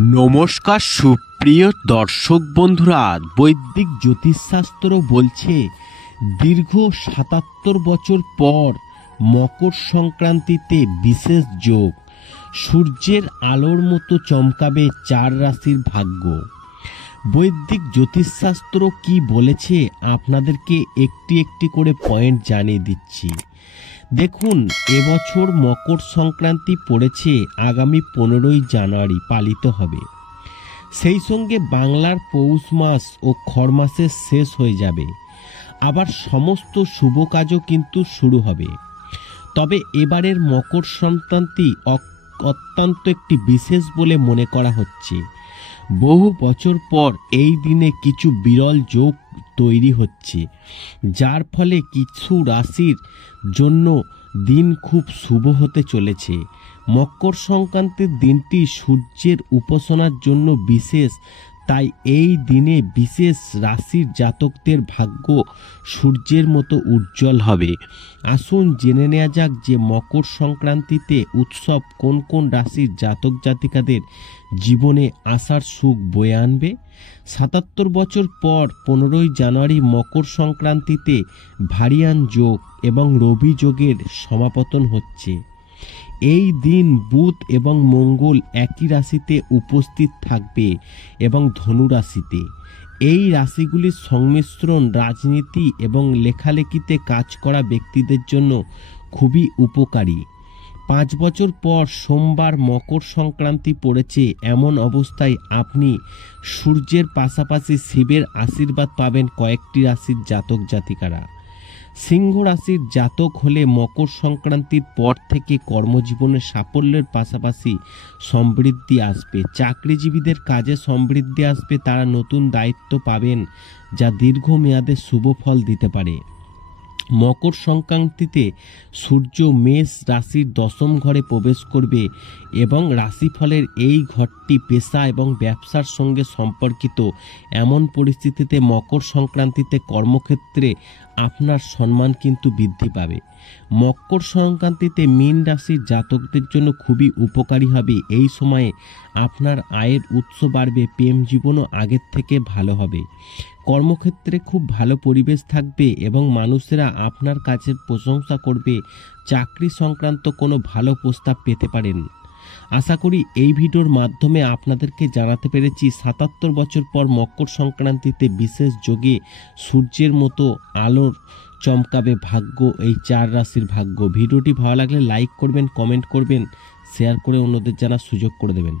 নমস্কার সুপ্রিয় দর্শক বন্ধুরা, বৈদিক জ্যোতিষশাস্ত্র বলছে দীর্ঘ ৭৭ বছর পর মকর সংক্রান্তিতে বিশেষ যোগ, সূর্যের আলোর মতো চমকাবে ৪ রাশির ভাগ্য। বৈদিক জ্যোতিষশাস্ত্র কি বলেছে আপনাদেরকে একটি একটি করে পয়েন্ট জানিয়ে দিচ্ছি। দেখুন, এবছর মকর সংক্রান্তি পড়েছে আগামী ১৫ই জানুয়ারি পালিত হবে। সেই সঙ্গে বাংলার পৌষ মাস ও খড় মাসের শেষ হয়ে যাবে, আবার সমস্ত শুভ কাজও কিন্তু শুরু হবে। তবে এবারের মকর সংক্রান্তি অত্যন্ত একটি বিশেষ বলে মনে করা হচ্ছে। বহু বছর পর এই দিনে কিছু বিরল যোগ তৈরি হচ্ছে, যার ফলে কিছু রাশির জন্য দিন খুব শুভ হতে চলেছে। মকর সংক্রান্তির দিনটি সূর্যের উপাসনার জন্য বিশেষ, তাই এই দিনে বিশেষ রাশির জাতকদের ভাগ্য সূর্যের মতো উজ্জ্বল হবে। আসুন জেনে নেওয়া যাক যে মকর সংক্রান্তিতে উৎসব কোন কোন রাশির জাতক জাতিকাদের জীবনে আসার সুখ বয়ে আনবে। ৭৭ বছর পর ১৫ই জানুয়ারি মকর সংক্রান্তিতে ভারিয়ান যোগ এবং রবি যোগের সমাপতন হচ্ছে। এই দিন বুধ এবং মঙ্গল একই রাশিতে উপস্থিত থাকবে এবং ধনু রাশিতে। এই রাশিগুলির সংমিশ্রণ রাজনীতি এবং লেখালেখিতে কাজ করা ব্যক্তিদের জন্য খুবই উপকারী। ৫ বছর পর সোমবার মকর সংক্রান্তি পড়েছে, এমন অবস্থায় আপনি সূর্যের পাশাপাশি শিবের আশীর্বাদ পাবেন কয়েকটি রাশির জাতক জাতিকারা। সিংহ রাশির জাতক হলে মকর সংক্রান্তির পর থেকে কর্মজীবনে সাফল্যের পাশাপাশি সমৃদ্ধি আসবে। চাকরিজীবীদের কাজে সমৃদ্ধি আসবে, তারা নতুন দায়িত্ব পাবেন যা দীর্ঘমেয়াদে শুভ ফল দিতে পারে। মকর সংক্রান্তিতে সূর্য মেষ রাশির ১০ম ঘরে প্রবেশ করবে এবং রাশিফলের এই ঘরটি পেশা এবং ব্যবসার সঙ্গে সম্পর্কিত। এমন পরিস্থিতিতে মকর সংক্রান্তিতে কর্মক্ষেত্রে আপনার সম্মান কিন্তু বৃদ্ধি পাবে। মকর সংক্রান্তিতে মীন রাশির জাতকদের জন্য খুবই উপকারী হবে। এই সময়ে আপনার আয়ের উৎস বাড়বে, প্রেম জীবনও আগের থেকে ভালো হবে। কর্মক্ষেত্রে খুব ভালো পরিবেশ থাকবে এবং মানুষেরা আপনার কাজের প্রশংসা করবে। চাকরি সংক্রান্ত কোনো ভালো প্রস্তাব পেতে পারেন। আশা করি এই ভিডিওর মাধ্যমে আপনাদেরকে জানাতে পেরেছি ৭৭ বছর পর মকর সংক্রান্তিতে বিশেষ যোগে সূর্যের মতো আলোর চমকাবে ভাগ্য এই ৪ রাশির ভাগ্য। ভিডিওটি ভালো লাগলে লাইক করবেন, কমেন্ট করবেন, শেয়ার করে অন্যদের জানার সুযোগ করে দেবেন।